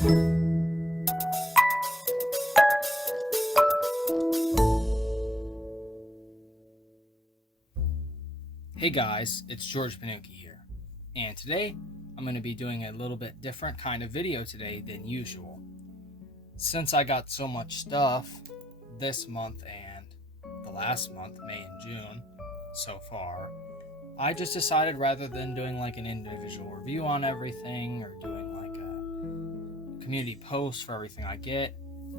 Hey guys, it's George Bonouki here, and today I'm going to be doing a little bit different kind of video today than usual. Since I got so much stuff this month and the last month, May and June, so far, I just decided rather than doing like an individual review on everything or doing like a community post for everything I get,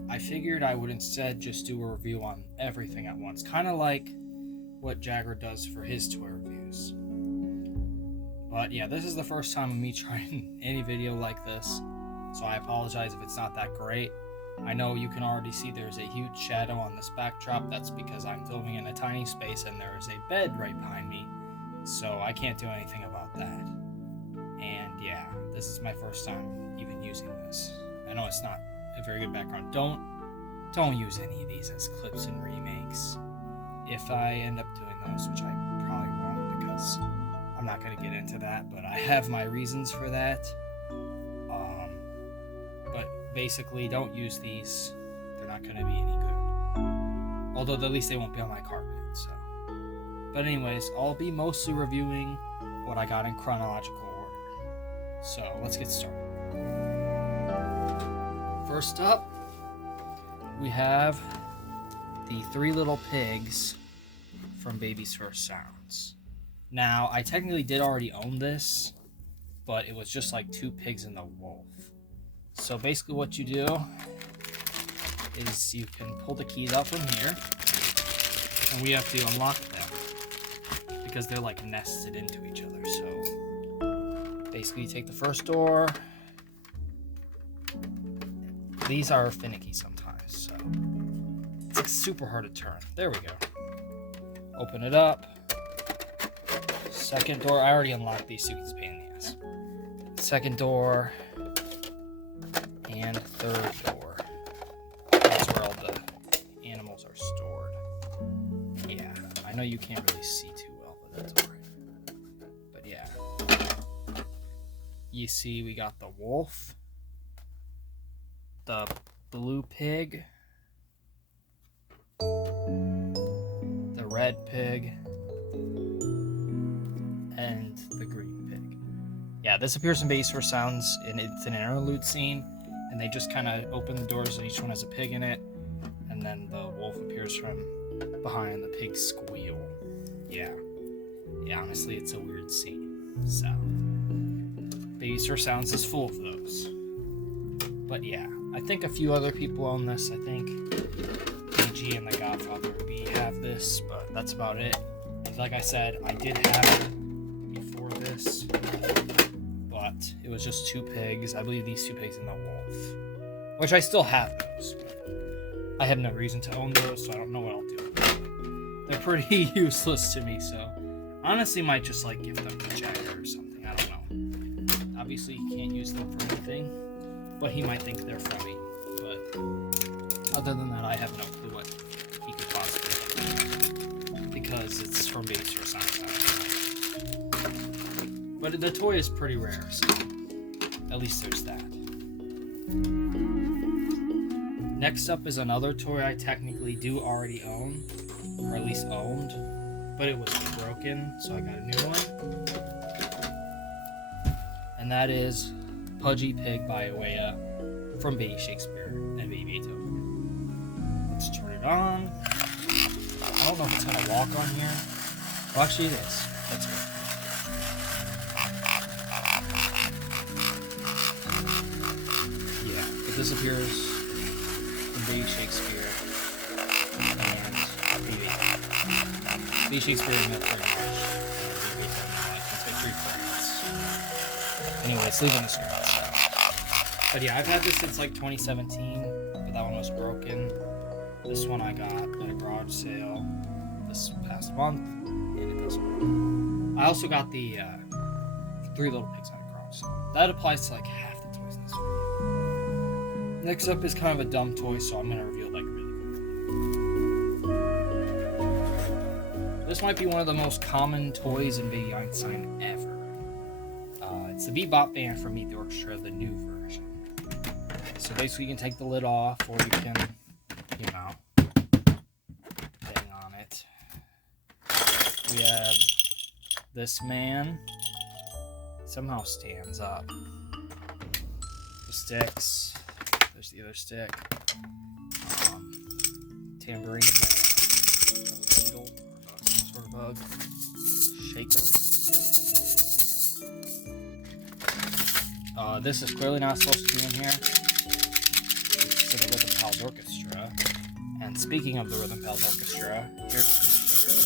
I figured I would instead just do a review on everything at once, kind of like what Jagger does for his toy reviews. But yeah, this is the first time of me trying any video like this, so I apologize if it's not that great. I know you can already see there's a huge shadow on this backdrop. That's because I'm filming in a tiny space and there is a bed right behind me, so I can't do anything about that. And yeah, this is my first time even using this. I know it's not a very good background. Don't use any of these as clips and remakes. If I end up doing those, which I probably won't because I'm not going to get into that, but I have my reasons for that. But basically, don't use these. They're not going to be any good. Although at least they won't be on my carpet. So, but anyways, I'll be mostly reviewing what I got in chronological order. So let's get started. First up, we have the Three Little Pigs from Baby's First Sounds. Now, I technically did already own this, but it was just like two pigs and the wolf. So basically what you do is you can pull the keys out from here, and we have to unlock them because they're like nested into each other. So basically you take the first door. These are finicky sometimes, so it's like super hard to turn. There we go. Open it up. Second door. I already unlocked these, so it's a pain in the ass. Second door. And third door. That's where all the animals are stored. Yeah, I know you can't really see too well, but that's alright. But yeah. You see we got the wolf. The blue pig. The red pig, and the green pig. Yeah, this appears in Baby's First Sounds, and it's an interlude scene, and they just kind of open the doors and each one has a pig in it, and then the wolf appears from behind, the pigs squeal. Yeah, honestly, it's a weird scene. So, Baby's First Sounds is full of those. But yeah, I think a few other people own this. I think PG and The Godfather have this, but that's about it. And like I said, I did have it before this, but it was just two pigs. I believe these two pigs and the wolf, which I still have those. I have no reason to own those, so I don't know what I'll do with them. They're pretty useless to me, so honestly might just like give them to Jagger or something. I don't know. Obviously he can't use them for anything, but he might think they're funny. But other than that, I have no clue what he could possibly do, because it's from Baby's First Sounds. But the toy is pretty rare, so at least there's that. Next up is another toy I technically do already own, or at least owned, but it was broken, so I got a new one. And that is Pudgy Pig by Awaya from Baby Shakespeare and Baby Beethoven. Let's turn it on. I don't know if it's gonna walk on here. Well, actually it is. That's good. Yeah, it disappears from Baby Shakespeare and Baby Beethoven. Baby Shakespeare and Baby Beethoven, like it's 3 frames. Anyway, it's leaving the screen. But yeah, I've had this since like 2017, but that one was broken. This one I got at a garage sale this past month, and it doesn't work. I also got the Three Little Pigs at a garage sale. That applies to like half the toys in this video. Next up is kind of a dumb toy, so I'm going to reveal it like really quickly. This might be one of the most common toys in Baby Einstein ever. It's the Bebop band from Meet the Orchestra, the new version. So basically you can take the lid off, or you can, you know, bang on it. We have this man. Somehow stands up. The sticks. There's the other stick. Tambourine. Beetle. Some sort of bug. Shaker. This is clearly not supposed to be in here. It's the Rhythm Pals Orchestra. And speaking of the Rhythm Pals Orchestra, here's the sugar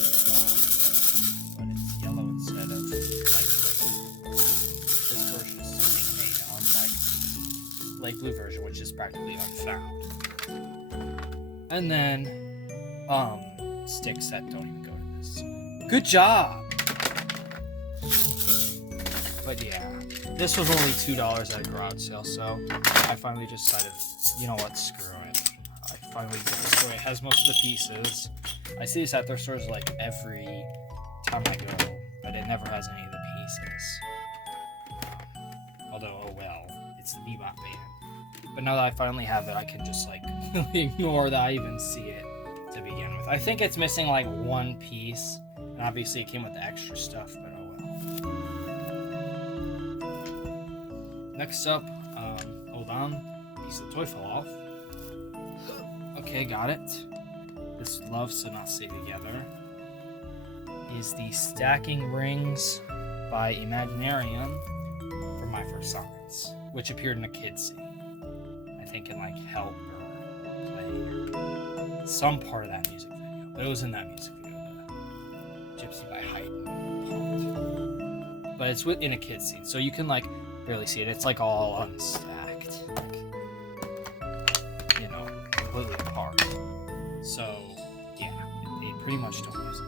but it's yellow instead of light blue. This version is still being made, unlike the light blue version, which is practically unfound. And then, sticks that don't even go to this. Good job! But yeah, this was only $2 at a garage sale, so I finally just decided, you know what, screw it. I finally did this toy. It has most of the pieces. I see this at their stores like every time I go, but it never has any of the pieces. Although, oh well, it's the Bebop Band. But now that I finally have it, I can just like completely ignore that I even see it to begin with. I think it's missing like one piece, and obviously it came with the extra stuff, but oh well. Next up, hold on, piece of the toy fell off. Okay, got it. This loves to not stay together. Is the Stacking Rings by Imaginarium from My First Science, which appeared in a kids scene. I think in like Help or Play or some part of that music video. But it was in that music video, the Gypsy by Haydn part. But it's in a kids scene, so you can like barely see it. It's like all unstacked, like, you know, completely apart. So yeah, they pretty much don't use it.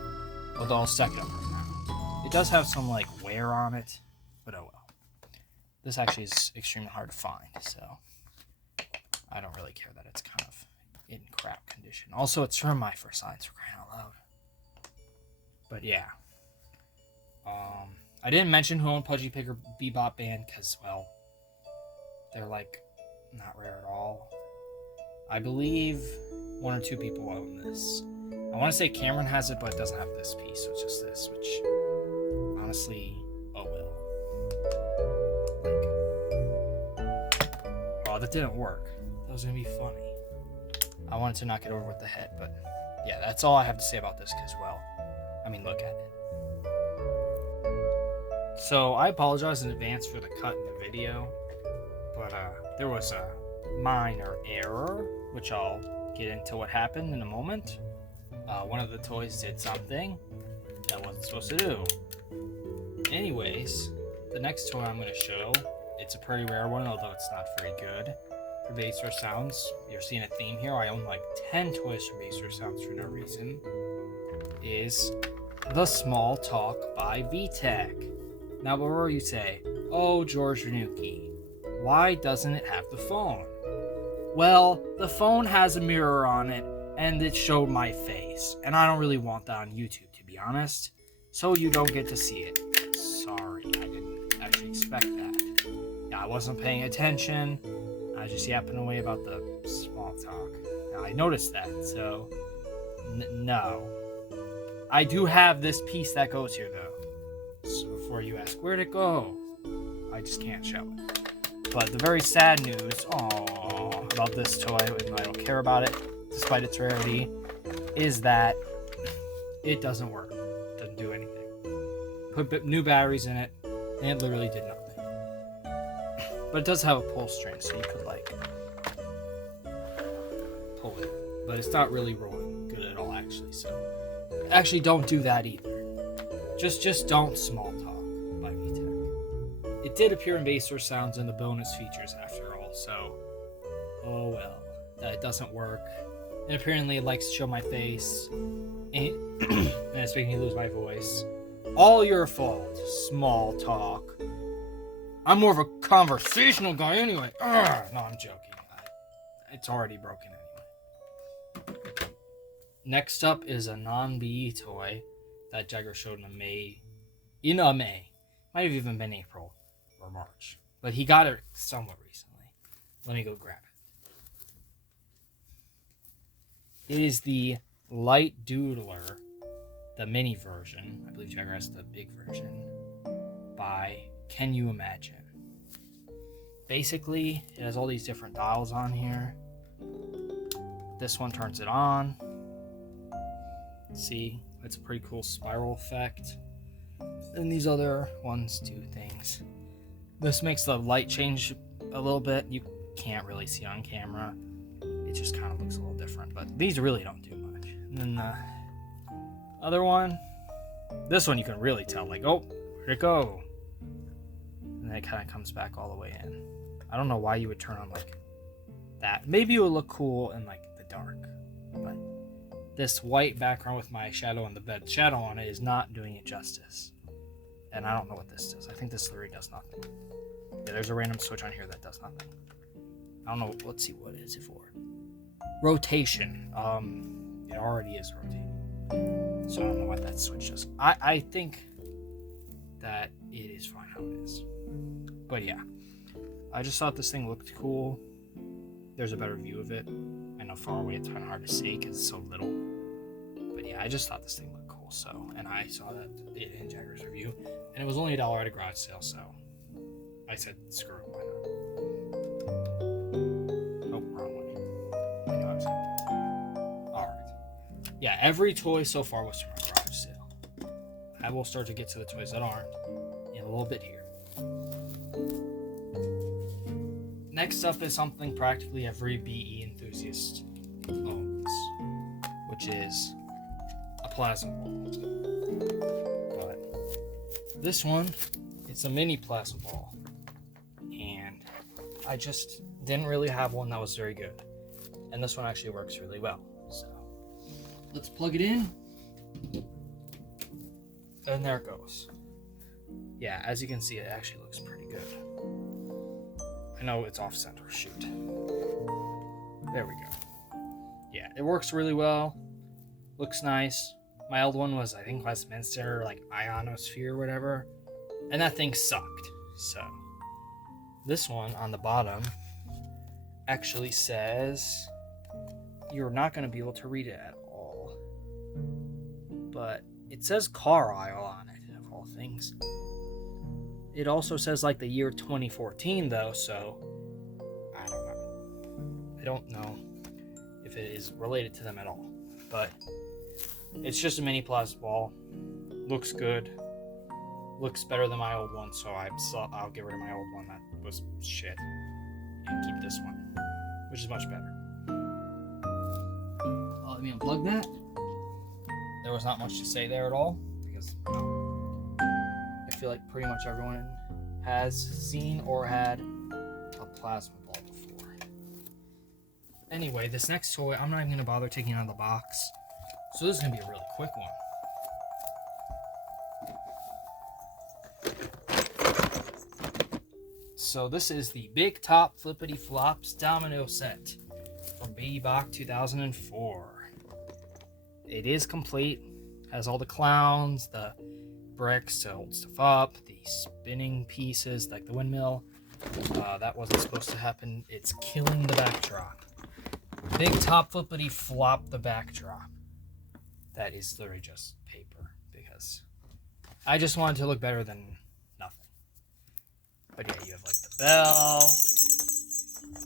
Although I'll stack it up right now. It does have some like wear on it, but oh well. This actually is extremely hard to find, so I don't really care that it's kind of in crap condition. Also, it's from My First Science, for crying out loud. But yeah. I didn't mention who owned Pudgy Pig or Bebop Band because, well, they're like not rare at all. I believe one or two people own this. I want to say Cameron has it, but it doesn't have this piece, so it's just this, which honestly, oh well. Like, oh, that didn't work. That was gonna be funny. I wanted to knock it over with the head, but yeah, that's all I have to say about this because, well, I mean, look at it. So I apologize in advance for the cut in the video, but there was a minor error, which I'll get into what happened in a moment. One of the toys did something that wasn't supposed to do. Anyways, the next toy I'm going to show, it's a pretty rare one, although it's not very good. For Bass or Sounds, you're seeing a theme here. I own like 10 toys from Bass or Sounds for no reason. Is The Small Talk by VTech. Now, before you say, oh, George Bonouki, why doesn't it have the phone? Well, the phone has a mirror on it, and it showed my face, and I don't really want that on YouTube, to be honest, so you don't get to see it. Sorry, I didn't actually expect that. Yeah, I wasn't paying attention. I just yapping away about the small talk. Now, I noticed that, so no. I do have this piece that goes here, though. So before you ask, where'd it go? I just can't show it. But the very sad news, about this toy, and I don't care about it, despite its rarity, is that it doesn't work. It doesn't do anything. Put new batteries in it, and it literally did nothing. But it does have a pull string, so you could, like, pull it. But it's not really rolling good at all, actually, so actually don't do that either. Just don't small talk by VTech. It did appear in Bass or Sounds in the bonus features after all, so oh well. That doesn't work. And apparently it likes to show my face. And it's making me lose my voice. All your fault, small talk. I'm more of a conversational guy anyway. No, I'm joking. It's already broken anyway. Next up is a non-BE toy that Jagger showed in May. Might have even been April or March. But he got it somewhat recently. Let me go grab it. It is the Light Doodler, the mini version. I believe Jagger has the big version by Can You Imagine? Basically, it has all these different dials on here. This one turns it on. See, it's a pretty cool spiral effect. And these other ones do things. This makes the light change a little bit. You can't really see on camera. It just kind of looks a little different, but these really don't do much. And then the other one, this one you can really tell, like, oh, where'd it go? And then it kind of comes back all the way in. I don't know why you would turn on like that. Maybe it would look cool in like the dark, but this white background with my shadow on the bed shadow on it is not doing it justice. And I don't know what this does. I think this literally does nothing. Yeah, there's a random switch on here that does nothing. I don't know. Let's see, what is it for? Rotation. It already is rotating. So I don't know what that switch does. I think that it is fine how it is. But yeah, I just thought this thing looked cool. There's a better view of it. I know far away it's kind of hard to see because it's so little. But yeah, I just thought this thing looked cool. So, and I saw that in Jagger's review, and it was only $1 at a garage sale. So I said, screw it, why not? Oh, wrong one. I know I was gonna- All right. Yeah, every toy so far was from a garage sale. I will start to get to the toys that aren't in a little bit here. Next up is something practically every BE enthusiast owns, which is a plasma ball. But this one, it's a mini plasma ball, and I just didn't really have one that was very good. And this one actually works really well. So let's plug it in, and there it goes. Yeah, as you can see, it actually looks pretty good. I know it's off center, shoot. There we go. Yeah, it works really well. Looks nice. My old one was, I think, Westminster, like ionosphere or whatever. And that thing sucked. So, this one on the bottom actually says you're not going to be able to read it at all. But it says car aisle on it, of all things. It also says like the year 2014 though, so I don't know. I don't know if it is related to them at all. But it's just a mini plastic ball. Looks good. Looks better than my old one, so I'll get rid of my old one that was shit and keep this one, which is much better. Let me unplug that. There was not much to say there at all because I feel like pretty much everyone has seen or had a plasma ball before. Anyway, this next toy, I'm not even going to bother taking it out of the box. So this is going to be a really quick one. So this is the Big Top Flippity Flops Domino Set from Baby Bach 2004. It is complete. Has all the clowns, the bricks to hold stuff up, the spinning pieces like the windmill. That wasn't supposed to happen. It's killing the backdrop. Big Top Flippity Flop the backdrop. That is literally just paper because I just wanted to look better than nothing. But yeah, you have like the bell,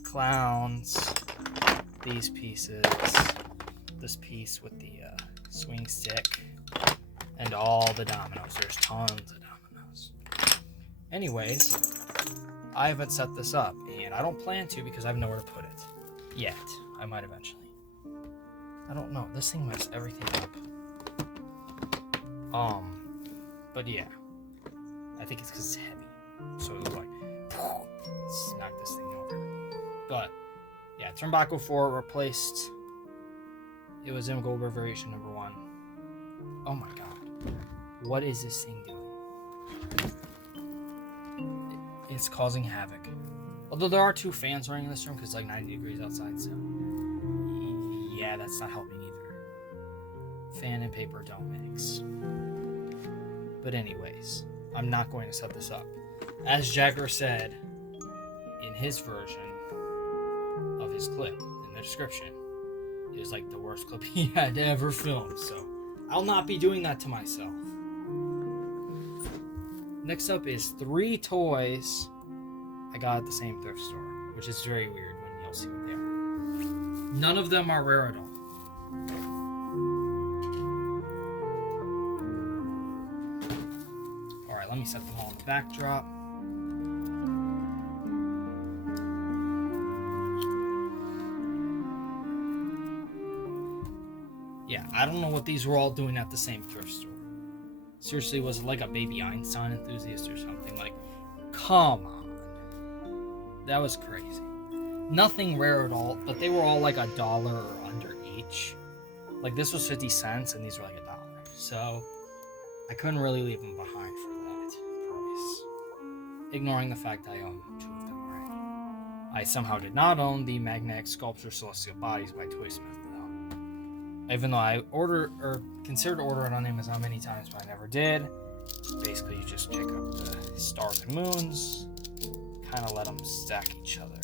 clowns, these pieces, this piece with the swing stick, and all the dominoes. There's tons of dominoes. Anyways, I haven't set this up, and I don't plan to because I have nowhere to put it. Yet. I might eventually. I don't know. This thing messed everything up. But yeah. I think it's because it's heavy. So it was like, smack this thing over. But, yeah, Turnback 04 replaced. It was in Goldberg Variation number 1. Oh my god. What is this thing doing? It's causing havoc. Although there are 2 fans running in this room because it's like 90 degrees outside, so yeah, that's not helping either. Fan and paper don't mix. But anyways, I'm not going to set this up. As Jagger said in his version of his clip in the description, is like the worst clip he had ever filmed, so I'll not be doing that to myself. Next up is 3 toys I got at the same thrift store, which is very weird when you'll see what they are. None of them are rare at all. Alright, let me set them all in the backdrop. Yeah, I don't know what these were all doing at the same thrift store. Seriously, was it like a baby Einstein enthusiast or something? Like, come on. That was crazy. Nothing rare at all, but they were all like $1 or under each. Like, this was 50 cents and these were like $1. So, I couldn't really leave them behind for that price. Ignoring the fact I own 2 of them already. I somehow did not own the magnetic sculpture Celestial Bodies by Toy Smith. Even though I considered ordering it on Amazon many times, but I never did. Basically, you just pick up the stars and moons, kind of let them stack each other.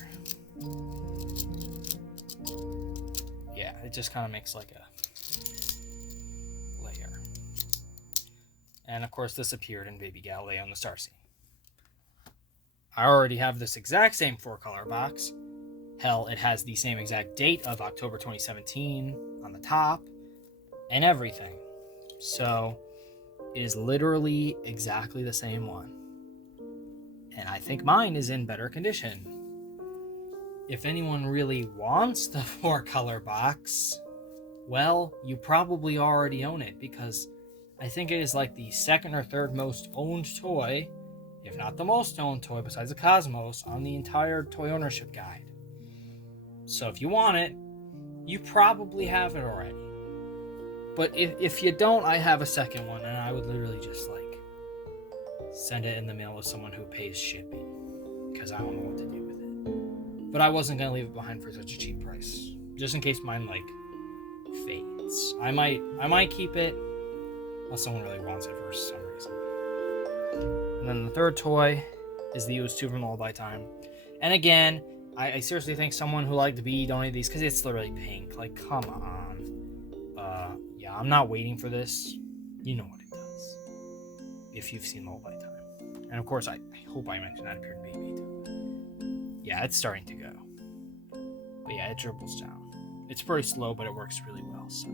Yeah, it just kind of makes like a layer. And of course, this appeared in Baby Galileo and the Starseed. I already have this exact same 4-color box. Hell, it has the same exact date of October 2017 on the top and everything. So it is literally exactly the same one. And I think mine is in better condition. If anyone really wants the 4-color box, well, you probably already own it, because I think it is like the 2nd or 3rd most owned toy, if not the most owned toy besides the Cosmos, on the entire toy ownership guide. So if you want it, you probably have it already. But if you don't, I have a second one, and I would literally just like send it in the mail to someone who pays shipping, because I don't know what to do with it. But I wasn't going to leave it behind for such a cheap price, just in case mine like fades. I might keep it unless someone really wants it for some reason. And then the 3rd toy is the US2 from Lullaby Time. And again, I seriously think someone who liked B donated these, because it's literally pink. Like, come on. Yeah, I'm not waiting for this. You know what it does, if you've seen Lullaby Time. And of course, I hope I mentioned that appeared in Baby too. Yeah, it's starting to go. But yeah, it dribbles down. It's pretty slow, but it works really well. So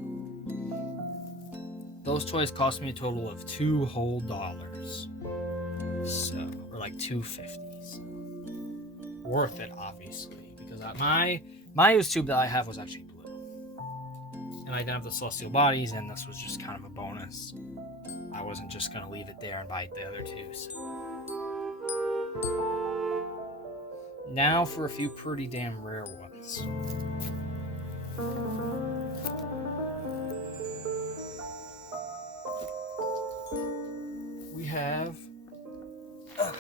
those toys cost me a total of $2 whole. So, or like $2.50. Worth it, obviously, because my used tube that I have was actually blue, and I didn't have the Celestial Bodies, and this was just kind of a bonus. I wasn't just gonna leave it there and buy the other 2. So. Now for a few pretty damn rare ones. We have, let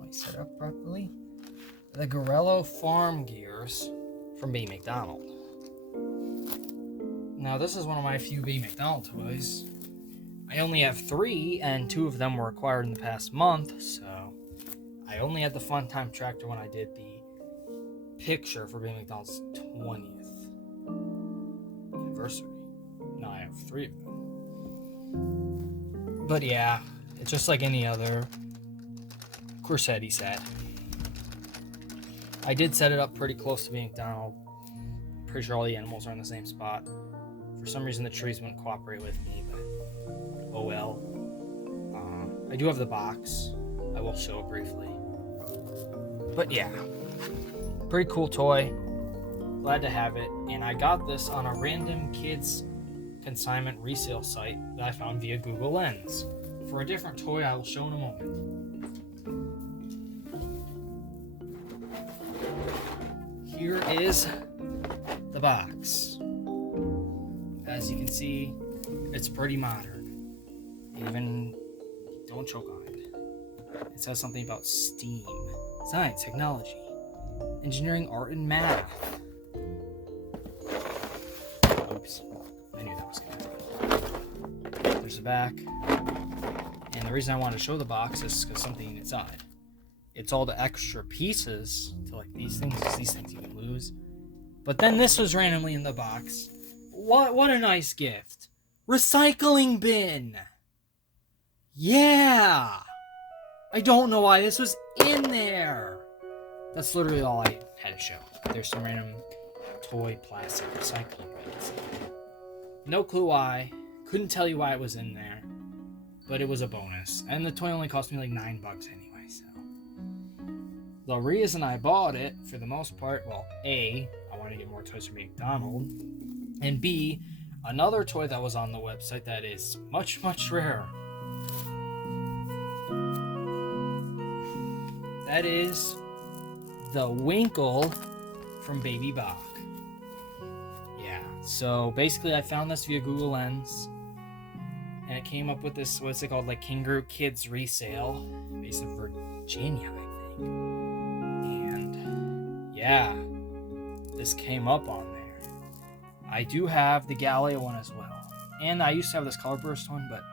me set it up properly, the Gorello Farm Gears from B. McDonald. Now, this is one of my few B. McDonald toys. I only have 3, and 2 of them were acquired in the past month, so I only had the Fun Time Tractor when I did the picture for B. McDonald's 20th anniversary. Now I have 3 of them. But yeah, it's just like any other Corsetti set. I did set it up pretty close to being McDonald. Pretty sure all the animals are in the same spot. For some reason, the trees wouldn't cooperate with me, but oh well. I do have the box. I will show it briefly. But yeah, pretty cool toy. Glad to have it. And I got this on a random kids consignment resale site that I found via Google Lens for a different toy I will show in a moment. Here is the box. As you can see, it's pretty modern. Even, don't choke on it. It says something about STEAM, science, technology, engineering, art, and math. Oops, I knew that was gonna. There's the back. And the reason I wanted to show the box is because something inside. It's all the extra pieces to like these things you can lose. But then this was randomly in the box. What a nice gift. Recycling bin. Yeah. I don't know why this was in there. That's literally all I had to show. There's some random toy plastic recycling bins. No clue why. Couldn't tell you why it was in there. But it was a bonus. And the toy only cost me like $9 anyway, so. The reason I bought it, for the most part, well, A, I wanted to get more toys from McDonald's. And B, another toy that was on the website that is much, much rarer. That is the Winkle from Baby Bach. Yeah, so basically I found this via Google Lens. And it came up with this, what's it called, like Kangaroo Kids Resale, based in Virginia, I think. And yeah, this came up on there. I do have the Galileo one as well. And I used to have this Color Burst one, but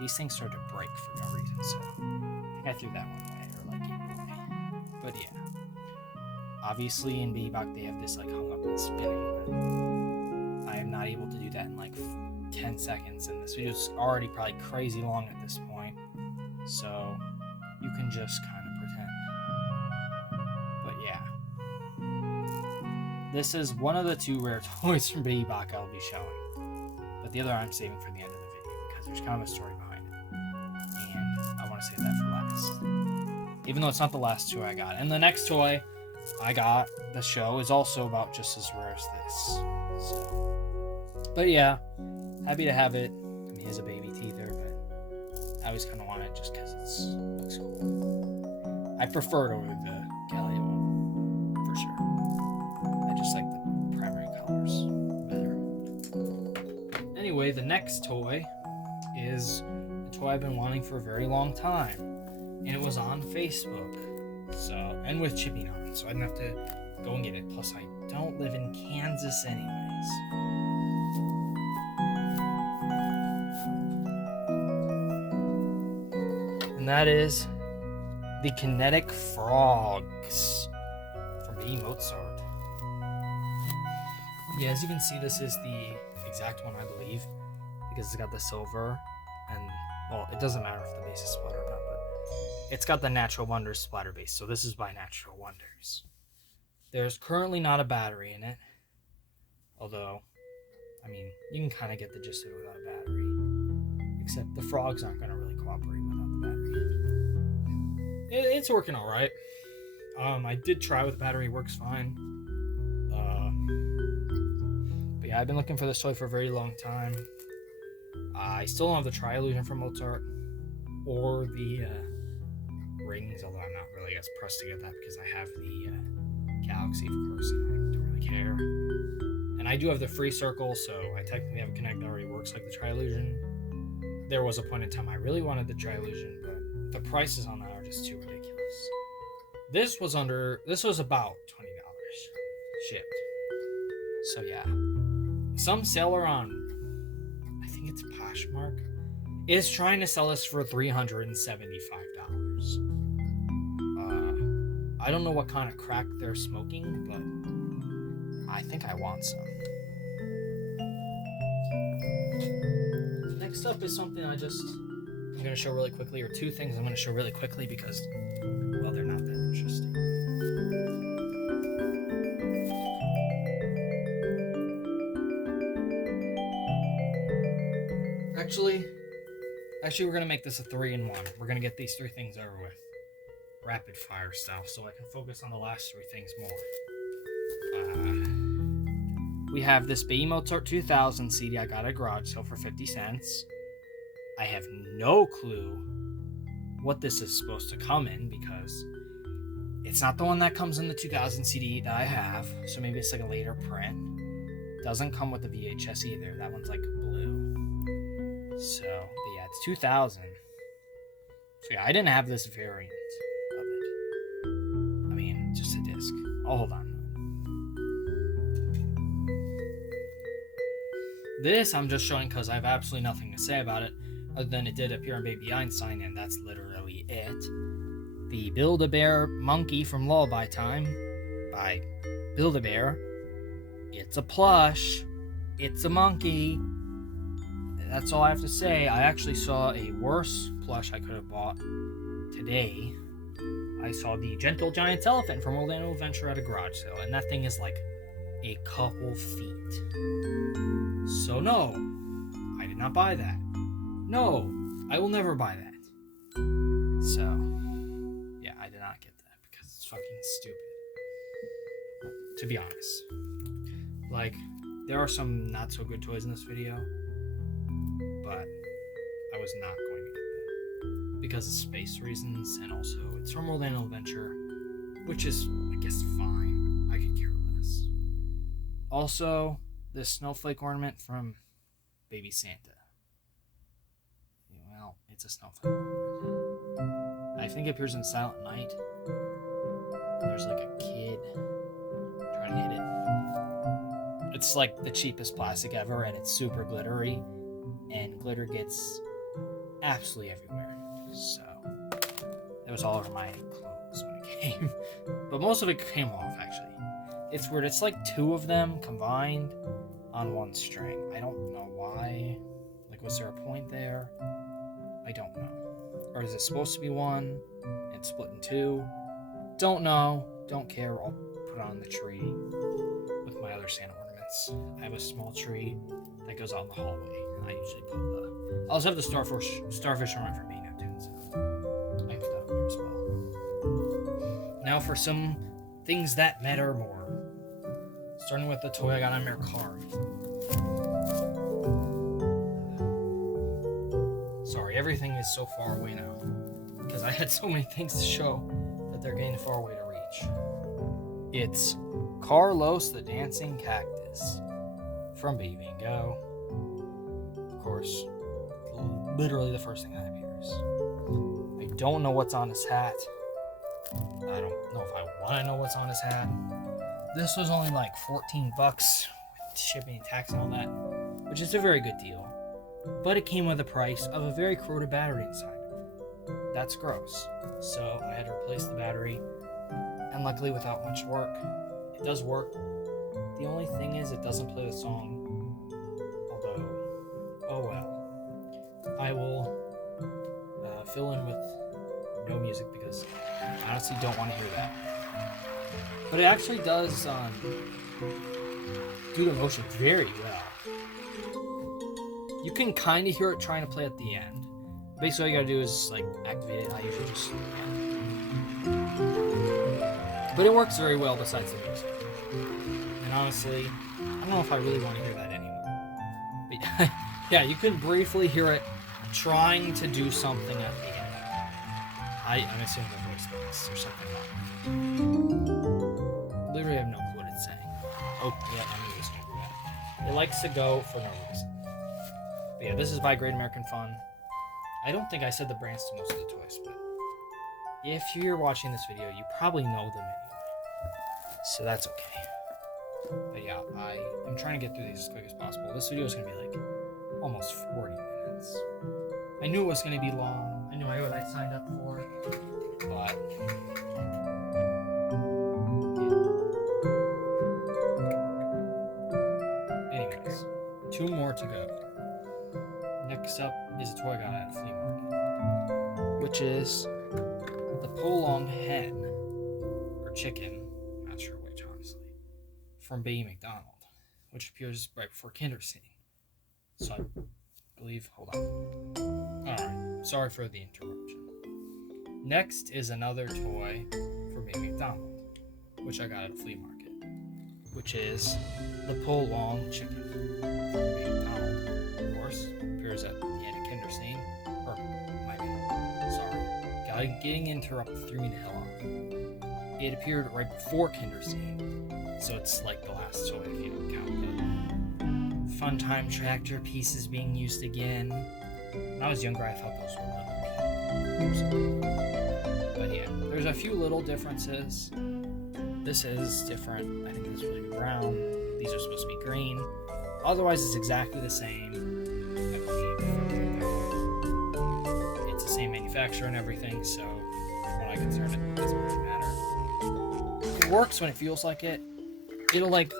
these things started to break for no reason, so I think I threw that one away, or like gave it away. But yeah, obviously in Baby Bach they have this like hung up and spinning, but I am not able to do that in like 10 seconds, and this video is already probably crazy long at this point, so you can just kind of pretend. But yeah, this is one of the 2 rare toys from Baby Bach I'll be showing, but the other I'm saving for the end of the video because there's kind of a story behind it, and I want to save that for last, even though it's not the last 2 I got. And the next toy I got, the show, is also about just as rare as this, so. But yeah, happy to have it. I mean, he has a baby teether, but I always kind of want it just because it looks cool. I prefer it over the Galileo one, for sure. I just like the primary colors better. Anyway, the next toy is a toy I've been wanting for a very long time, and it was on Facebook. So, and with shipping on, so I didn't have to go and get it. Plus, I don't live in Kansas anyways. And that is the Kinetic Frogs from Baby Mozart. Yeah, as you can see, this is the exact one, I believe, because it's got the silver, and, well, it doesn't matter if the base is splat or not, but it's got the Natural Wonders splatter base, so this is by Natural Wonders. There's currently not a battery in it, although, I mean, you can kind of get the gist of it without a battery, except the frogs aren't going to really cooperate without the battery. It's working all right. I did try with the battery, works fine. But yeah, I've been looking for this toy for a very long time. I still don't have the Tri-Illusion from Mozart or the rings, although I'm not really as pressed to get that because I have the Galaxy, of course, and I don't really care. And I do have the Free Circle, so I technically have a Connect that already works like the Tri-Illusion. There was a point in time I really wanted the Tri-Illusion, but the prices on that are just too ridiculous. This was about $20 shipped. So yeah, some seller on, I think it's Poshmark, is trying to sell this for $375. I don't know what kind of crack they're smoking, but I think I want some. Next up is something I'm going to show really quickly, or 2 things I'm going to show really quickly because, well, they're not that interesting. Actually, we're going to make this a 3-in-1. We're going to get these 3 things over with. Rapid fire style, so I can focus on the last 3 things more. We have this Baby Mozart 2000 CD I got at a garage sale for 50 cents. I have no clue what this is supposed to come in because it's not the one that comes in the 2000 CD that I have, so maybe it's like a later print. Doesn't come with the VHS either. That one's like blue. So, but yeah, it's 2000. So yeah, I didn't have this variant of it. I mean, just a disc. Oh, hold on. This I'm just showing because I have absolutely nothing to say about it, other than it did appear in Baby Einstein, and that's literally it. The Build-A-Bear monkey from Lullaby Time by Build-A-Bear. It's a plush. It's a monkey. That's all I have to say. I actually saw a worse plush I could have bought today. I saw the Gentle Giant's elephant from Orlando Adventure at a garage sale, and that thing is like a couple feet. So no, I did not buy that. No, I will never buy that. So, yeah, I did not get that because it's fucking stupid. To be honest. Like, there are some not so good toys in this video, but I was not going to get that because of space reasons, and also it's from Orlando Adventure, which is, I guess, fine. I could care less. Also, this snowflake ornament from Baby Santa. Well, it's a snowflake ornament. I think it appears in Silent Night. There's like a kid trying to hit it. It's like the cheapest plastic ever, and it's super glittery, and glitter gets absolutely everywhere. So it was all over my clothes when it came. But most of it came off, actually. It's weird. It's like two of them combined on one string. I don't know why. Like, was there a point there? I don't know. Or is it supposed to be one? It's split in two? Don't know. Don't care. I'll put it on the tree with my other Santa ornaments. I have a small tree that goes out in the hallway. I usually put I also have the starfish ornament from Beano too, so I put that on there as well. Now for some things that matter more. Starting with the toy I got on their card. Sorry, everything is so far away now because I had so many things to show that they're getting far away to reach. It's Carlos the Dancing Cactus from Baby and Go. Of course, literally the first thing that appears. I don't know what's on his hat. I don't know if I want to know what's on his hat. This was only like $14 with shipping and tax and all that, which is a very good deal. But it came with the price of a very corroded battery inside. That's gross. So I had to replace the battery, and luckily without much work, it does work. The only thing is it doesn't play the song, although, oh well. I will fill in with no music because I honestly don't want to hear that. But it actually does do the motion very well. You can kind of hear it trying to play at the end. Basically, all you gotta do is like activate it. I usually just but it works very well besides the music. And honestly, I don't know if I really want to hear that anymore. But yeah, you can briefly hear it trying to do something at the end. I'm assuming the voice box or something like that. Literally have no clue what it's saying. Oh, yeah, I knew it was going to do that. It likes to go for no reason. But yeah, this is by Great American Fun. I don't think I said the brands to most of the toys, but if you're watching this video, you probably know them anyway. So that's okay. But yeah, I am trying to get through these as quick as possible. This video is going to be like almost 40 minutes. I knew it was going to be long. I knew what I signed up for. But yeah. Anyways, 2 more to go. Next up is a toy I got at a flea market, which is the prolonged hen, or chicken, not sure which honestly, from Baby McDonald, which appears right before Kinderstein. So I believe, hold on. Alright, sorry for the interruption. Next is another toy for Baby McDonald, which I got at a flea market, which is the prolonged chicken from Baby McDonald. Of course, appears at the end of Kinderstein. Or, my bad. Sorry. Getting interrupted threw me the hell off. It appeared right before Kinderstein, so it's like the last toy if you don't count the Fun Time Tractor pieces being used again. When I was younger, I thought those were little. But yeah, there's a few little differences. This is different. I think this is supposed to be brown. These are supposed to be green. Otherwise, it's exactly the same. I believe it's the same manufacturer and everything, so when I'm concerned, it doesn't really matter. It works when it feels like it. It'll like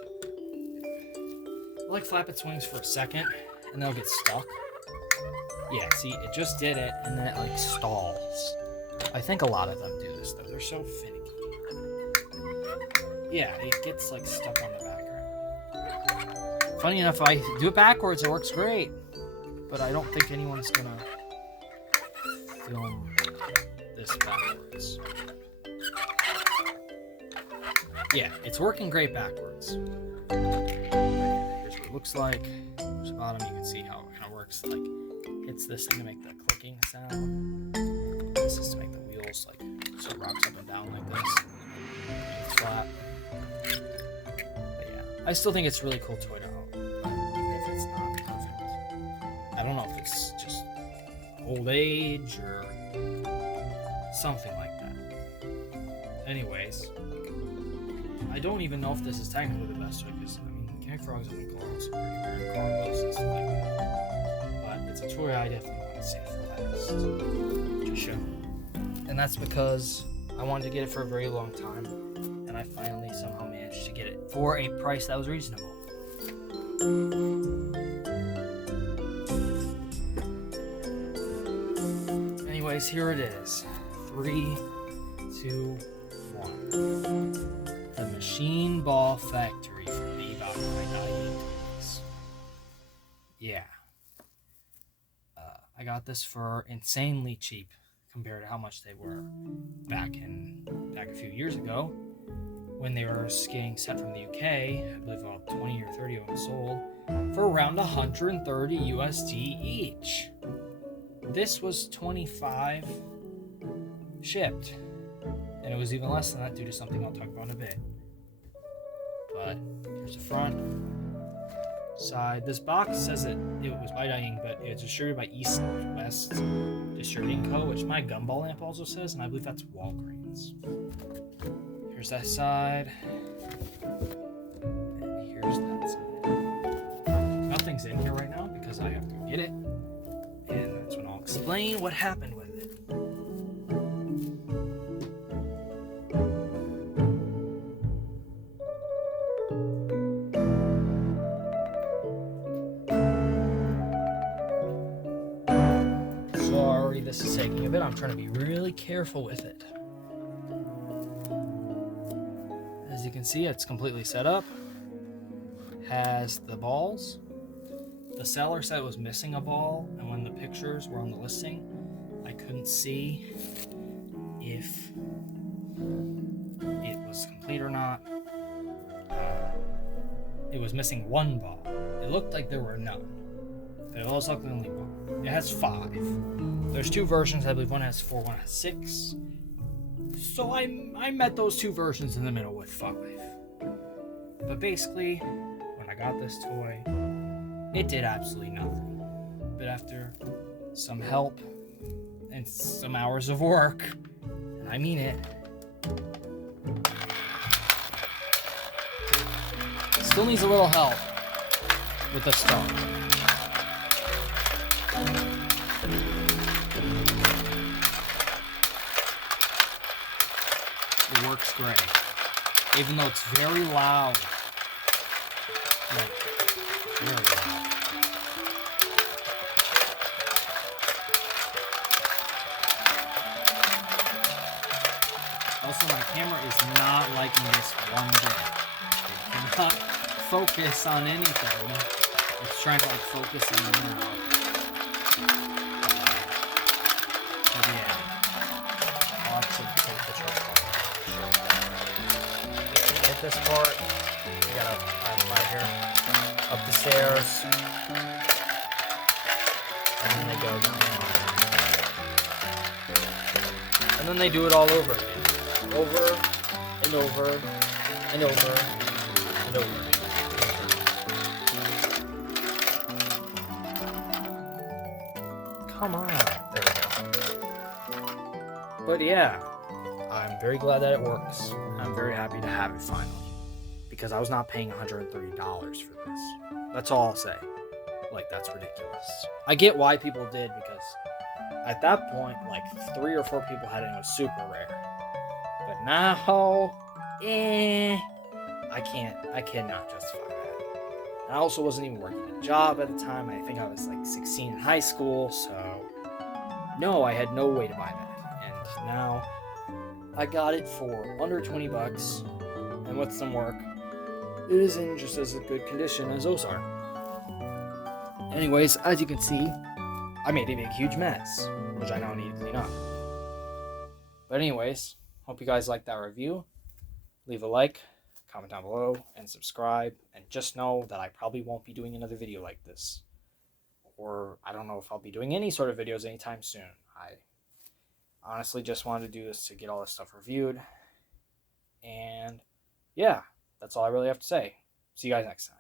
I like flap its wings for a second, and they'll get stuck. Yeah, see, it just did it, and then it like stalls. I think a lot of them do this though. They're so finicky. Yeah, it gets like stuck on the background. Funny enough, if I do it backwards, it works great. But I don't think anyone's gonna film this backwards. Yeah, it's working great backwards. Here's what it looks like. There's the bottom. You can see how it kind of works. Like, hits this thing to make the clicking sound. This is to make the wheels like so it rocks up and down like this. It's flat. But yeah, I still think it's a really cool toy to own, even if it's not perfect. I don't know if it's just old age or something like that. Anyways, I don't even know if this is technically the best toy because, I mean, King Frogs and Nicholas are pretty rare, Carlos and stuff like that. But it's a toy I definitely want to save for last to show. And that's because I wanted to get it for a very long time, and I finally somehow managed to get it for a price that was reasonable. Anyways, here it is. 3, 2, 1. The Machine Ball Factory from Bebop by Diane Toys. Yeah. I got this for insanely cheap compared to how much they were back a few years ago when they were getting sent from the UK. I believe about 20 or 30 of them sold for around 130 USD each. This was 25 shipped, and it was even less than that due to something I'll talk about in a bit. But here's the front side. This box says it was by Dying, but it's distributed by East West Distributing Co., which my gumball lamp also says, and I believe that's Walgreens. Here's that side, and here's that side. Nothing's in here right now because I have to go get it, and that's when I'll explain what happened with it. Sorry, this is taking a bit. I'm trying to be really careful with it. As you can see, it's completely set up. Has the balls. The seller said it was missing a ball, and when the pictures were on the listing, I couldn't see if it was complete or not. It was missing one ball. It looked like there were none, but it was luckily only one. It has 5. There's 2 versions. I believe one has 4, one has 6. So I met those 2 versions in the middle with 5. But basically, when I got this toy, it did absolutely nothing. But after some help and some hours of work, and I mean it, still needs a little help with the start. It works great, even though it's very loud. Like, very loud. Also, my camera is not liking this one bit. It cannot focus on anything. It's trying to like focus in and out. But yeah, lots of take the tripod. To hit this part, you gotta climb right here, up the stairs, and then they go down. And then they do it all over again. Over and over and over and over. Come on. There we go. But yeah, I'm very glad that it works. I'm very happy to have it finally. Because I was not paying $130 for this. That's all I'll say. Like, that's ridiculous. I get why people did, because at that point, like 3 or 4 people had it and it was super rare. But now, I cannot justify that. And I also wasn't even working a job at the time. I think I was like 16 in high school, so no, I had no way to buy that. And now I got it for under 20 bucks, and with some work, it is in just as good condition as those are. Anyways, as you can see, I made a big huge mess, which I now need to clean up. But anyways, hope you guys liked that review. Leave a like, comment down below, and subscribe. And just know that I probably won't be doing another video like this. Or I don't know if I'll be doing any sort of videos anytime soon. I honestly just wanted to do this to get all this stuff reviewed. And yeah, that's all I really have to say. See you guys next time.